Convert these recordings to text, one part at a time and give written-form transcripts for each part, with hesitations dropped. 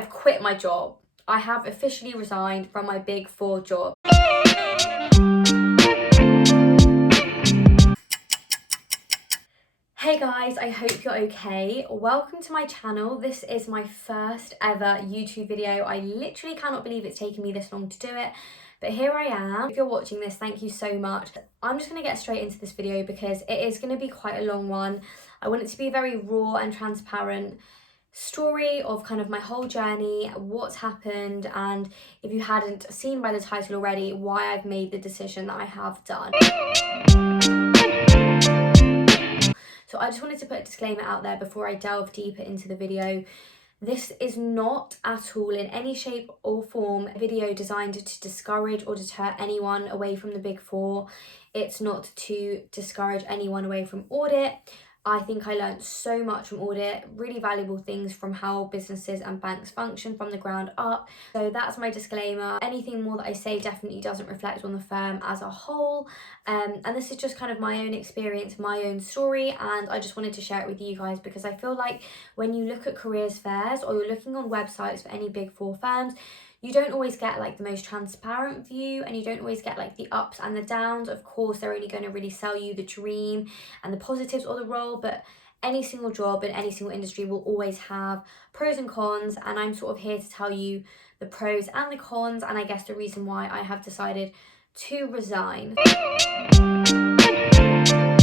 I've quit my job. I have officially resigned from my Big Four job. Hey guys, I hope you're okay. Welcome to my channel. This is my first ever YouTube video. I literally cannot believe it's taken me this long to do it, but here I am. If you're watching this, thank you so much. I'm just gonna get straight into this video because it is gonna be quite a long one. I want it to be a very raw and transparent story of kind of my whole journey, what's happened, and if you hadn't seen by the title already, why I've made the decision that I have done. So I just wanted to put a disclaimer out there before I delve deeper into the video. This is not at all in any shape or form a video designed to discourage or deter anyone away from the Big Four. It's not to discourage anyone away from audit. I think I learned so much from audit, really valuable things from how businesses and banks function from the ground up. So that's my disclaimer. Anything more that I say definitely doesn't reflect on the firm as a whole. And this is just kind of my own experience, my own story, and I just wanted to share it with you guys because I feel like when you look at careers fairs or you're looking on websites for any Big Four firms, you don't always get like the most transparent view, and you don't always get like the ups and the downs. Of course, they're only going to really sell you the dream and the positives of the role, but any single job in any single industry will always have pros and cons, and I'm sort of here to tell you the pros and the cons, and I guess the reason why I have decided to resign.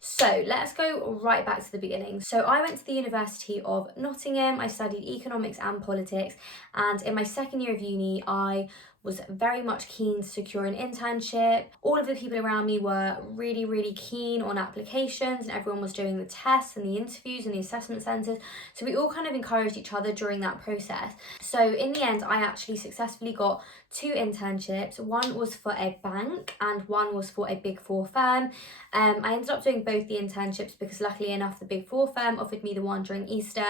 So let's go right back to the beginning. So I went to the University of Nottingham. I studied economics and politics, and in my second year of uni I was very much keen to secure an internship. All of the people around me were really keen on applications, and everyone was doing the tests and the interviews and the assessment centres, so we all kind of encouraged each other during that process. So in the end I actually successfully got 2 internships. One was for a bank and one was for a Big Four firm. I ended up doing both the internships because luckily enough the Big Four firm offered me the one during Easter,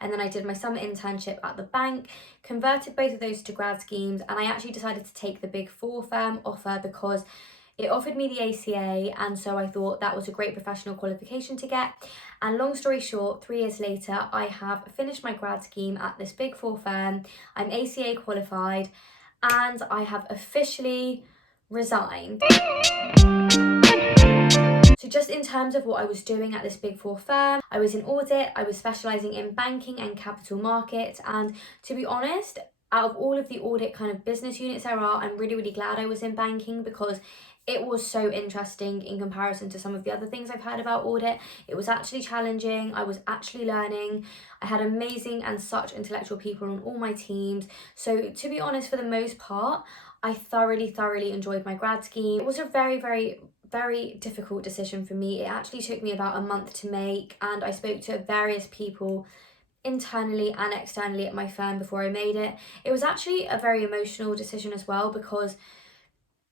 and then I did my summer internship at the bank, converted both of those to grad schemes, and I actually decided to take the Big Four firm offer because it offered me the ACA, and so I thought that was a great professional qualification to get. And long story short, 3 years later I have finished my grad scheme at this Big Four firm. I'm ACA qualified and I have officially resigned. So just in terms of what I was doing at this Big Four firm, I was in audit, I was specialising in banking and capital markets, and to be honest, out of all of the audit kind of business units there are, I'm really glad I was in banking because it was so interesting in comparison to some of the other things I've heard about audit. It was actually challenging, I was actually learning, I had amazing and such intellectual people on all my teams. So to be honest, for the most part, I thoroughly enjoyed my grad scheme. It was a very difficult decision for me. It actually took me about a month to make, and I spoke to various people internally and externally at my firm before I made it. It was actually a very emotional decision as well because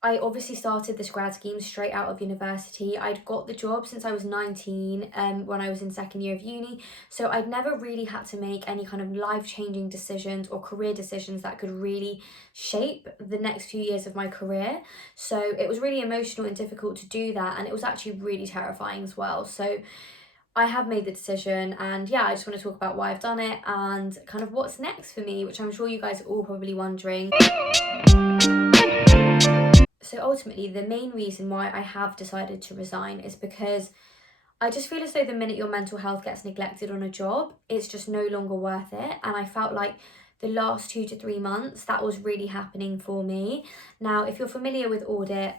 I obviously started this grad scheme straight out of university. I'd got the job since I was 19 when I was in second year of uni, so I'd never really had to make any kind of life-changing decisions or career decisions that could really shape the next few years of my career. So it was really emotional and difficult to do that, and it was actually really terrifying as well. So I have made the decision, and yeah, I just want to talk about why I've done it and kind of what's next for me, which I'm sure you guys are all probably wondering. So ultimately, the main reason why I have decided to resign is because I just feel as though the minute your mental health gets neglected on a job, it's just no longer worth it. And I felt like the last 2 to 3 months, that was really happening for me. Now, if you're familiar with audit,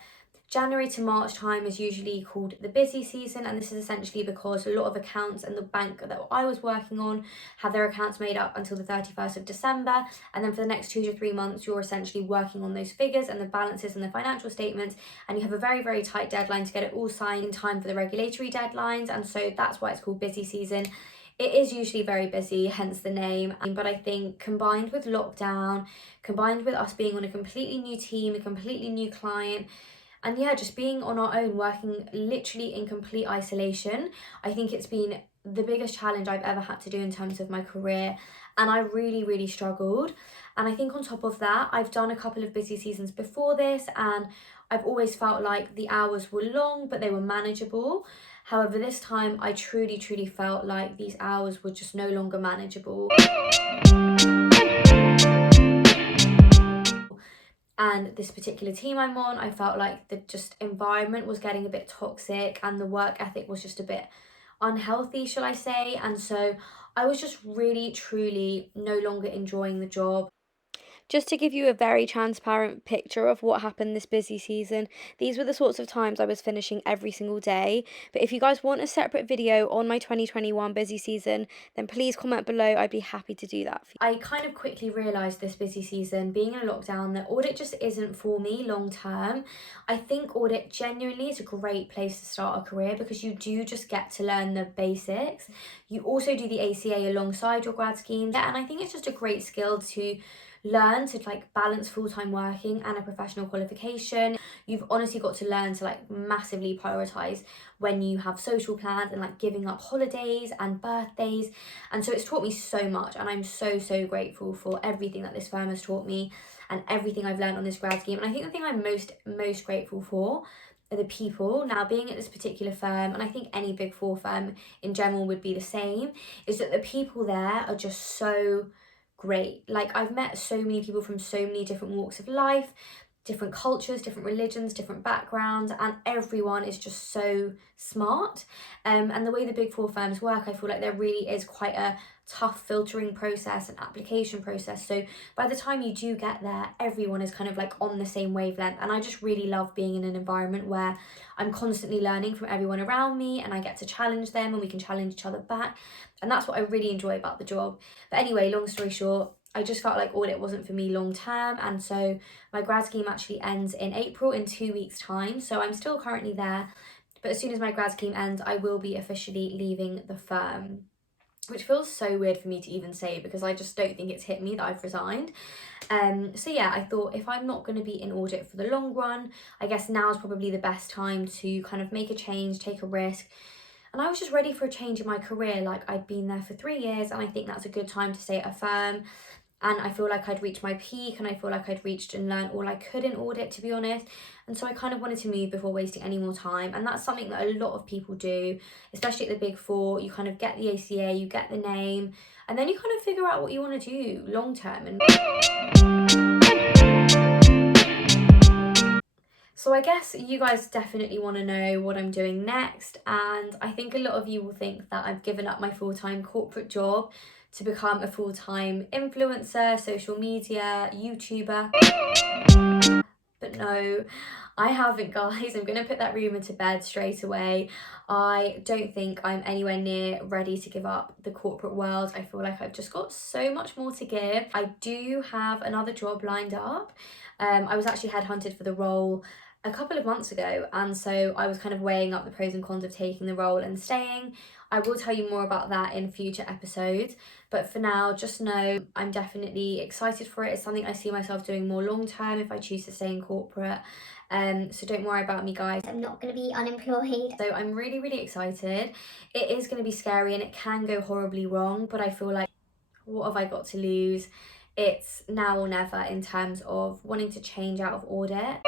January to March time is usually called the busy season, and this is essentially because a lot of accounts and the bank that I was working on had their accounts made up until the 31st of December, and then for the next 2 to 3 months you're essentially working on those figures and the balances and the financial statements, and you have a very tight deadline to get it all signed in time for the regulatory deadlines, and so that's why it's called busy season. It is usually very busy, hence the name, but I think combined with lockdown, combined with us being on a completely new team, a completely new client, and yeah, just being on our own, working literally in complete isolation, I think it's been the biggest challenge I've ever had to do in terms of my career, and I really struggled. And I think on top of that, I've done a couple of busy seasons before this, and I've always felt like the hours were long, but they were manageable. However, this time I truly felt like these hours were just no longer manageable. And this particular team I'm on, I felt like the just environment was getting a bit toxic and the work ethic was just a bit unhealthy, shall I say. And so I was just really, truly no longer enjoying the job. Just to give you a very transparent picture of what happened this busy season, these were the sorts of times I was finishing every single day. But if you guys want a separate video on my 2021 busy season, then please comment below. I'd be happy to do that for you. I kind of quickly realised this busy season, being in a lockdown, that audit just isn't for me long term. I think audit genuinely is a great place to start a career because you do just get to learn the basics. You also do the ACA alongside your grad scheme, and I think it's just a great skill to learn to like balance full-time working and a professional qualification. You've honestly got to learn to like massively prioritize when you have social plans and like giving up holidays and birthdays. And so it's taught me so much, and I'm so grateful for everything that this firm has taught me and everything I've learned on this grad scheme. And I think the thing I'm most grateful for are the people. Now, being at this particular firm, and I think any Big Four firm in general would be the same, is that the people there are just so great. Like, I've met so many people from so many different walks of life, different cultures, different religions, different backgrounds, and everyone is just so smart. And the way the Big Four firms work, I feel like there really is quite a tough filtering process and application process. So by the time you do get there, everyone is kind of like on the same wavelength. And I just really love being in an environment where I'm constantly learning from everyone around me, and I get to challenge them and we can challenge each other back. And that's what I really enjoy about the job. But anyway, long story short, I just felt like audit wasn't for me long term, and so my grad scheme actually ends in April, in 2 weeks' time. So I'm still currently there, but as soon as my grad scheme ends, I will be officially leaving the firm, which feels so weird for me to even say because I just don't think it's hit me that I've resigned. So yeah, I thought if I'm not going to be in audit for the long run, I guess now is probably the best time to kind of make a change, take a risk. And I was just ready for a change in my career. Like, I'd been there for 3 years, and I think that's a good time to stay at a firm. And I feel like I'd reached my peak, and I feel like I'd reached and learned all I could in audit, to be honest. And so I kind of wanted to move before wasting any more time. And that's something that a lot of people do, especially at the Big Four. You kind of get the ACA, you get the name, and then you kind of figure out what you want to do long term. And so I guess you guys definitely want to know what I'm doing next, and I think a lot of you will think that I've given up my full-time corporate job to become a full-time influencer, social media, YouTuber. But no, I haven't, guys. I'm going to put that rumour to bed straight away. I don't think I'm anywhere near ready to give up the corporate world. I feel like I've just got so much more to give. I do have another job lined up. I was actually headhunted for the role a couple of months ago, and so I was kind of weighing up the pros and cons of taking the role and staying. I will tell you more about that in future episodes, but for now, just know I'm definitely excited for it. It's something I see myself doing more long term if I choose to stay in corporate. So don't worry about me, guys. I'm not going to be unemployed. So I'm really excited. It is going to be scary and it can go horribly wrong, but I feel like, what have I got to lose? It's now or never in terms of wanting to change out of audit.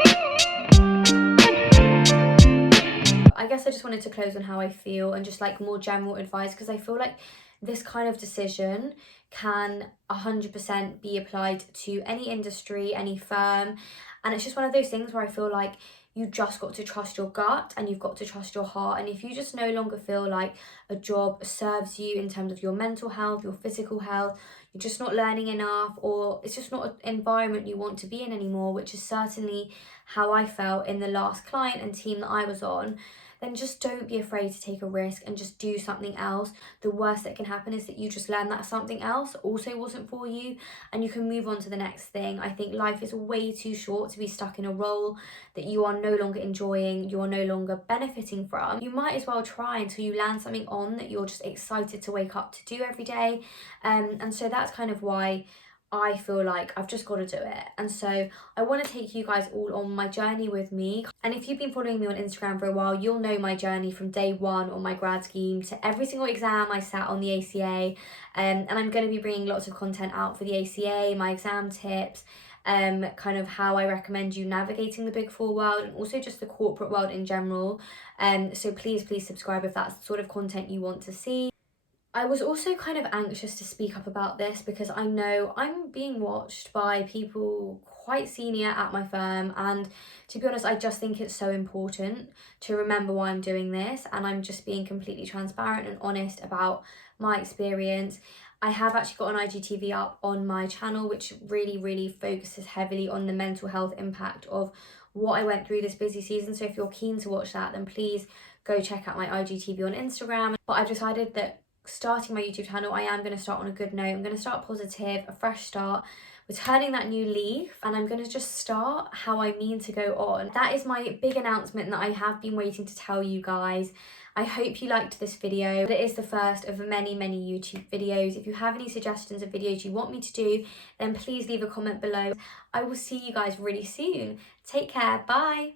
I guess I just wanted to close on how I feel and just like more general advice, because I feel like this kind of decision can 100% be applied to any industry, any firm. And it's just one of those things where I feel like you just got to trust your gut and you've got to trust your heart. And if you just no longer feel like a job serves you in terms of your mental health, your physical health, you're just not learning enough, or it's just not an environment you want to be in anymore, which is certainly how I felt in the last client and team that I was on, then just don't be afraid to take a risk and just do something else. The worst that can happen is that you just learn that something else also wasn't for you and you can move on to the next thing. I think life is way too short to be stuck in a role that you are no longer enjoying, you are no longer benefiting from. You might as well try until you land something on that you're just excited to wake up to do every day. And so that's kind of why I feel like I've just got to do it. And so I want to take you guys all on my journey with me. And if you've been following me on Instagram for a while, you'll know my journey from day one on my grad scheme to every single exam I sat on the ACA. And I'm going to be bringing lots of content out for the ACA, my exam tips, kind of how I recommend you navigating the Big Four world and also just the corporate world in general. So please subscribe if that's the sort of content you want to see. I was also kind of anxious to speak up about this because I know I'm being watched by people quite senior at my firm, and to be honest, I just think it's so important to remember why I'm doing this, and I'm just being completely transparent and honest about my experience. I have actually got an IGTV up on my channel which really focuses heavily on the mental health impact of what I went through this busy season, so if you're keen to watch that, then please go check out my IGTV on Instagram. But I've decided that starting my YouTube channel, I am going to start on a good note. I'm going to start positive, a fresh start. We're turning that new leaf, and I'm going to just start how I mean to go on. That is my big announcement that I have been waiting to tell you guys. I hope you liked this video. It is the first of many YouTube videos. If you have any suggestions of videos you want me to do, then please leave a comment below. I will see you guys really soon. Take care. Bye.